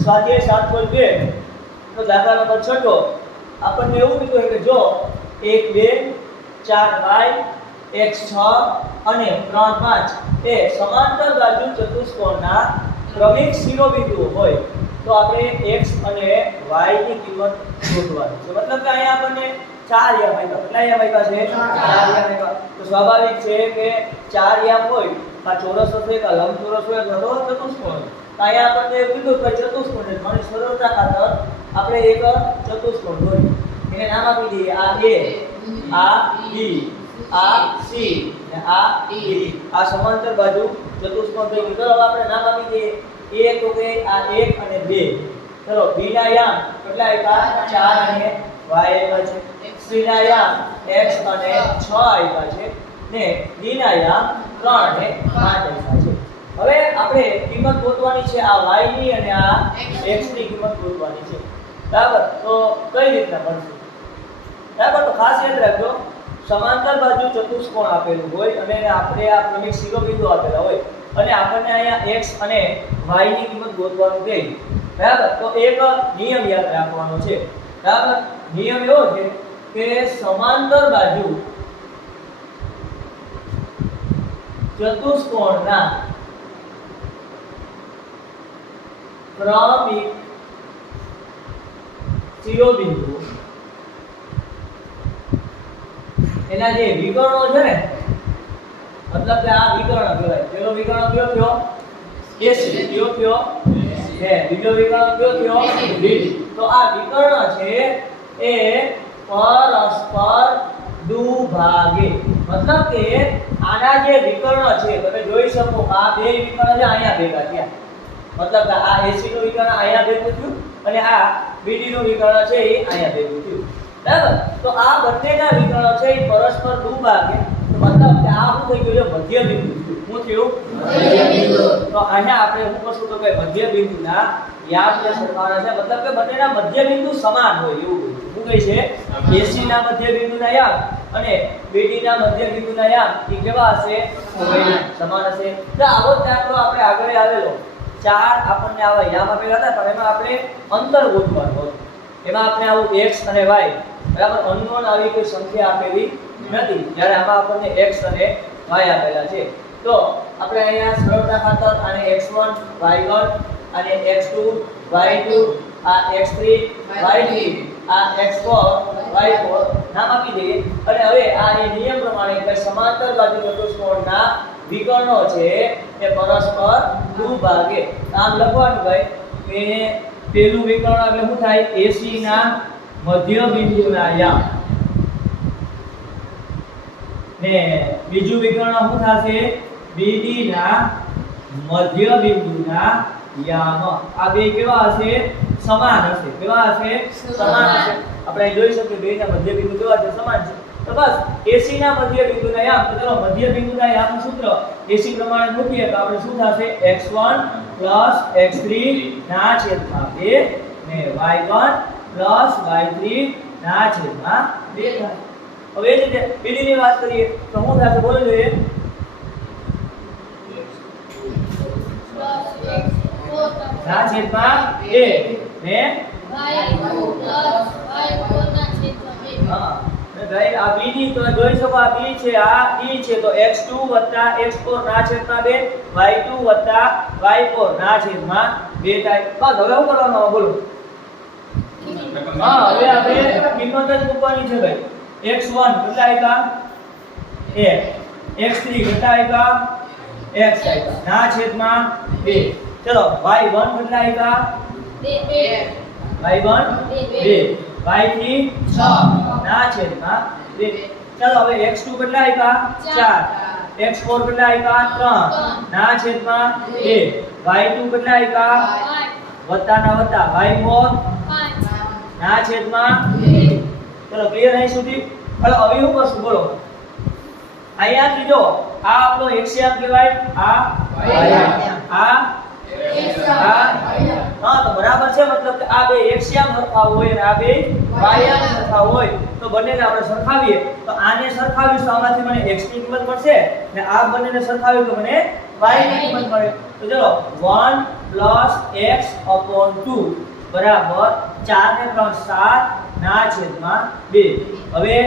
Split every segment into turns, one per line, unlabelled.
સ્વાધ્યાય સાત પોઈન્ટ બે તો દાખલા નંબર છઠ્ઠો આપણને એવું કીધું હોય કે જો એક બે ચાર વાય એક્સ છ અને ત્રણ પાંચ એ સમાંતર બાજુ ચતુષ્કોણના ક્રમિક શિરોબિંદુઓ હોય તો આપણે એક્સ અને વાયની કિંમત શોધવાની છે. મતલબ કે અહીંયા આપણને ચાર યામ આપ્યા. કેટલા યામ આપ્યા છે? ચાર. યામ આપ્યા. તો સ્વાભાવિક છે કે ચાર યામ હોય આ ચોરસ હશે કે લંબચોરસ હોય અથવા તો ચતુષ્કોણ હોય. તો અહીંયા આપણને કીધું કે ચતુષ્કોણ છે. ઘણી સરળતા ખાતર આપણે એક ચતુષ્કોણ દોરીએ. એને નામ આપી દઈએ. આ એ, આ બી, આ સી ને આ d આ સમાંતર બાજુ ચતુષ્કોણ થઈ ચલો આપણે નામ આપી દઈએ. એ તો કે આ 1 અને 2 ચલો બી ના યામ કેટલા આપ્યા 4 અને y આપ્યા છે. સી ના યામ x અને 6 આપ્યા છે ને d ના યામ 3 અને 5 આપ્યા છે. હવે આપણે કિંમત ગોતવાની છે આ y ની અને આ x ની કિંમત ગોતવાની છે. બરાબર? તો કઈ રીતના મળશે? બરાબર? તો ખાસ યાદ રાખજો, સમાંતર બાજુ ચતુષ્કોણ આપેલું હોય અને આપણે આ ક્રમિક શિરોબિંદુ આપેલા હોય અને આપણને અહીંયા x અને y ની કિંમત ગોતવાનું કહે બરાબર? તો એક નિયમ યાદ રાખવાનો છે. બરાબર? નિયમ એવો છે કે સમાંતર બાજુ ચતુષ્કોણના ક્રમિક શિરોબિંદુ. એના જે વિકર્ણો છે ને મતલબ કે આ વિકર્ણ કહેવાય. પેલો વિકર્ણ કયો થયો? એસી કયો થયો? હે બીજો વિકર્ણ કયો થયો? બીજ તો આ વિકર્ણ છે એ પરસ્પર દુભાગે. મતલબ કે આના જે વિકર્ણ છે તમે જોઈ શકો આ બે વિકર્ણ છે અહીંયા ભેગા થયા. મતલબ કે આ એસી નું વિકર્ણ અહીંયા ભેગું થયું અને આ બીડી નું વિકર્ણ છે એ અહીંયા ભેગું થયું. બરાબર? તો આ બંનેના વિકર્ણ છે એ પરસ્પર દુભાગે. મતલબ કે આ શું થઈ ગયું છે? મધ્ય બિંદુ. શું થયું? તો અહીંયા આપણે શું કરશું તો કે મધ્ય બિંદુના યામને સરખાવવાના છે મતલબ કે બંનેના મધ્ય બિંદુ સમાન હોય એવું શું કહે છે? AC ના મધ્ય બિંદુના યામ અને BD ના મધ્ય બિંદુના યામ એ કેવા હશે? સમાન. હશે. તો આવો જ દાખલો આપણે આગળ આવેલો ચાર આપણને આવા યામ આપેલા હતા, પણ એમાં આપણે અંતર ગોતવાનું હતું. એમાં આપણે આવું એક્સ અને વાય બરાબર? અનનોન આવી કોઈ સંખ્યા આપેલી નથી. જ્યારે આમાં આપણને એક્સ અને વાય આપેલા છે. તો આપણે અહીંયા સરળતા ખાતર આને x1 y1 અને x2 y2 આ x3 y3 આ x4 y4 નામ આપી દઈએ. અને હવે આ એ નિયમ પ્રમાણે સમાંતર બાજુ ચતુષ્કોણના વિકર્ણો છે એ પરસ્પર દુભાગે. આમ લખવાનું ભાઈ કે પેલું વિકર્ણ એટલે શું થાય? એસી ના મધ્ય બિંદુના યામ. ને બીજું વિકર્ણ શું થશે? બીડી ના મધ્ય બિંદુના યામ. આ બે કેવા હશે? સમાન હશે. કેવા હશે? સમાન હશે. આપણે જોઈ શકીએ બેના મધ્ય બિંદુ કેવા છે સમાન છે. તો બસ AC ના મધ્ય બિંદુના યામ. તો ચલો મધ્ય બિંદુના યામનું સૂત્ર AC પ્રમાણે મૂકીએ તો આપણે શું થશે? x1 x3 ના છેદમાં 2 ને y1 y3 ના છેદમાં 2 થાય. હવે એ જ રીતે બીડી ની વાત કરીએ તો શું થશે? બોલો જોઈએ. ના છેદમાં 2 ને હા ને ભાઈ આ b ની તો જોઈ શકો આ b છે આ બી છે તો x2 x4 ના છેદમાં 2 y2 y4 ના છેદમાં 2 થાય. બસ હવે શું કરવાનું બોલો. હા હવે આપણે કિંમત જ મૂકવાની છે ભાઈ. x1 કેટલા આપ્યા 1 x3 કેટલા આપ્યા x આપ્યા ના છેદમાં 2 ચલો y1 કેટલા આપ્યા y1 2 y3 6 ના છેદમાં 2 ચલો હવે x2 કેટલા આપ્યા 4 x4 કેટલા આપ્યા 3 ના છેદમાં 2 y2 કેટલા આપ્યા વત્તા. ના વત્તા y4 ના છેદમાં ચલો ક્લિયર અહીં સુધી? હવે હવે હું કરશું? બોલો. અહીંયા જો આ આપણો એક્સિયામ કહેવાય? આ આ આ આ બે એક્સિયમ સરખા હોય અને આ બે વાયમ સરખા હોય, તો બંનેને આપણે સરખાવીએ. તો આને સરખાવીશું, આમાંથી મને x ની કિંમત મળશે અને આ બંનેને સરખાવ્યું તો મને y ની કિંમત મળે. તો ચલો 1 x 2 બરાબર ચાર ને ત્રણ સાત, ના છેદમાં બે. હવે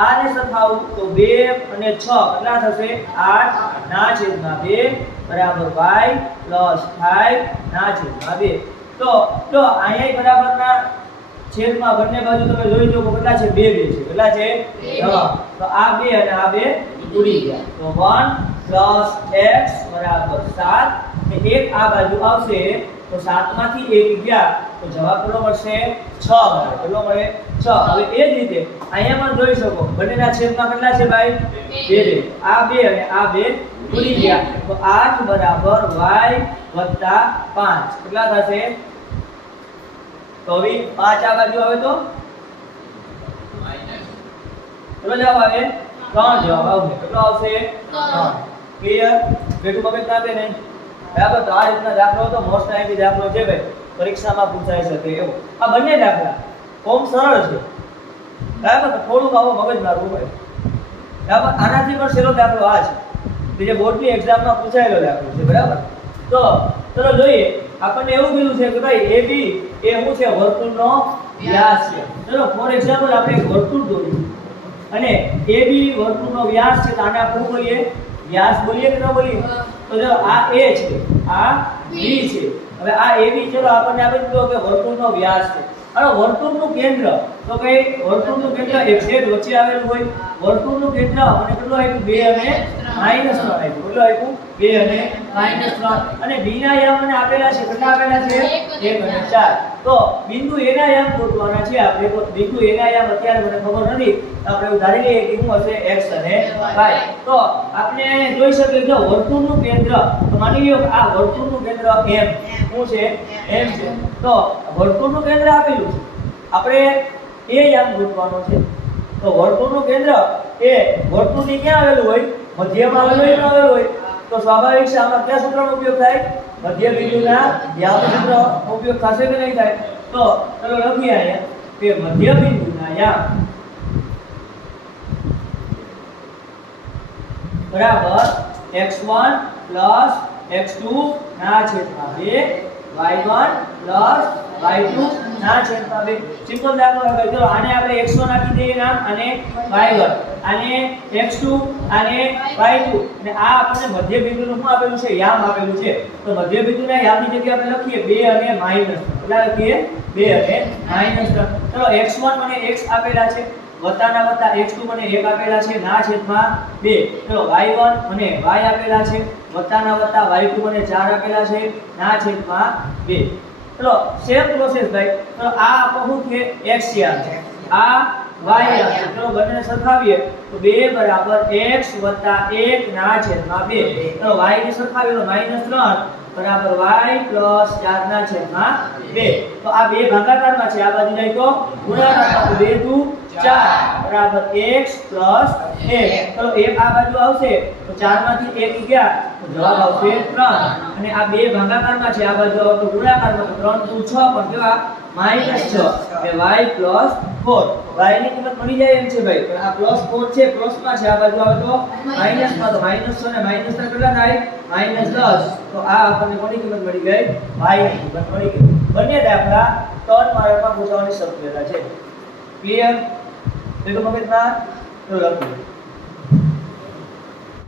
આને સરખાવું તો બે અને છ કેટલા થશે? આઠ, ના છેદમાં બે, બરાબર વાય પ્લસ ફાઈવ ના છેદમાં બે. તો જો અહીંયા બરાબરના છેદમાં બંને બાજુ તમે જોઈ લો કેટલા છે? બે બે છે. કેટલા છે? હા. તો આ બે અને આ બે ઉડી ગયા. તો 1 x બરાબર 7 ને એક આ બાજુ આવશે તો 7 માંથી એક ગયા તો જવાબ કેટલો મળશે? 6 મળે. કેટલો મળે? 6 હવે એ જ રીતે અહીંયા પણ જોઈ શકો બંનેના છેદમાં કેટલા છે ભાઈ? બે બે. આ બે અને આ બે ઉડી ગયા. તો 8 બરાબર y 5 કેટલા થશે? તો હવે પાંચ આ બાજુ આવે તો? કેટલો જવાબ આવે? ત્રણ જવાબ આવશે. કેટલો આવશે? ક્લિયર બેટું મગજ ના દે નહીં બરાબર તો આ રીતના દાખલો તો મોસ્ટ ટાઈમ દાખલો છે ભાઈ. પરીક્ષામાં પૂછાઈ શકે એવો. આ બંને દાખલા. ફોર્મ સરળ છે. બરાબર થોડુંક આવો મગજ મારવું હોય. બરાબર આનાથી પણ સેલો દાખલો આ છે. કે જે બોર્ડની એક્ઝામમાં પૂછાયેલો દાખલો છે. બરાબર? તો ચલો જોઈએ. આપણને એવું કીધું છે કે ભાઈ એ બી એ શું છે? વર્તુળનો વ્યાસ છે. ચલો ફોર એક્ઝામ્પલ આપણે વર્તુળ દોર્યું અને એ બી વર્તુળનો વ્યાસ છે તો આને આપણે બોલીએ? વ્યાસ બોલીએ કે ન બોલીએ? તો જો આ એ છે આ બી છે. હવે આ એ બી ચલો આપણને આપી દીધો કે વર્તુળનો વ્યાસ છે. અને વર્તુળનું કેન્દ્ર તો કે વર્તુળનું કેન્દ્ર એક છેદ વચ્ચે આવેલું હોય વર્તુળનું કેન્દ્ર અને કેટલું આવ્યું 2 અને માઇનસ 3 આપ્યું. કેટલું આવ્યું 2 અને માઇનસ 3 અને બી ના યામ મને આપેલા છે કેટલા આપેલા છે?
એક અને
1 અને 4 તો બિંદુ એના ના યામ શોધવાના છે આપણે. તો બિંદુ એ ના યામ અત્યારે મને ખબર નથી. આપણે એવું ધારી લઈએ કે શું હશે? X અને y. તો આપણે જોઈ શકીએ કે વર્તુળનું કેન્દ્ર તો માની લ્યો આ વર્તુળનું કેન્દ્ર m. શું છે? M છે. તો વર્તુળનું કેન્દ્ર આપેલું છે. આપણે એ યામ શોધવાનો છે. તો વર્તુળનું કેન્દ્ર એ વર્તુળની ક્યાં આવેલું હોય? મધ્યમાં આવેલું હોય આવેલું હોય. તો સ્વાભાવિક છે, આમાં કયા સૂત્રનો ઉપયોગ થાય? મધ્ય બિંદુના યામ સૂત્ર ઉપયોગ થશે કે નહીં થાય? તો ચલો લખીએ અહીંયા કે મધ્ય બિંદુના યામ બરાબર x1 x2 ના છેદમાં 2 y1 y2 ના છેદમાં 2 સિમ્પલ દાખલો હવે જો આને આપણે x1 આપી દઈએ નામ અને y1 આને x2 આને y2 અને આ આપણને મધ્ય બિંદુનું શું આપેલું છે? યામ આપેલું છે. તો મધ્ય બિંદુના યામની જગ્યાએ આપણે લખીએ 2 અને માઇનસ એટલે લખીએ? 2 અને માઇનસ ચલો x1 મને x આપેલા છે. વત્તાના વત્તા x2 મને 1 આપેલા છે. ના છેદમાં 2 તો y1 અને y આપેલા છે. વત્તાના વત્તા y2 મને 4 આપેલા છે. ના છેદમાં 2 ચલો સેમ પ્રોસેસ ભાઈ. તો આ આપણો છે x છે આ y છે બંનેને સરખાવીએ. તો 2 બરાબર x 1 ના છેદમાં 2 તો y સરખાવીએ તો -3 બરાબર y 4 ના છેદમાં 2 તો આ બે ભાગાકારમાં છે. આ બાજુ જાય તો ગુણાકારમાં તો 2 4 બરાબર x 1 ચલો એક. આ બાજુ આવશે તો 4 માંથી 1 ગયા તો જવાબ આવશે 3 અને આ બે ભાગાકારમાં છે આ બાજુ આવે તો ગુણાકારમાં તો 3 દુ 6 પણ કેવા? માઇનસ 6 એટલે y 4 y ની કિંમત મળી જાય એમ છે ભાઈ. પણ આ પ્લસ 4 છે પ્લસ છે આ બાજુ આવે તો માઇનસ તો માઇનસ 6 ને માઇનસ ના કેટલા થાય? માઇનસ 10 તો આ આપણને કોની કિંમત મળી ગઈ? કિંમત મળી ગઈ. બંને દાખલા ત્રણ માર્કમાં પૂછવાની શક્યતા છે. ક્લિયર એ તો મગજમાં તો લખીએ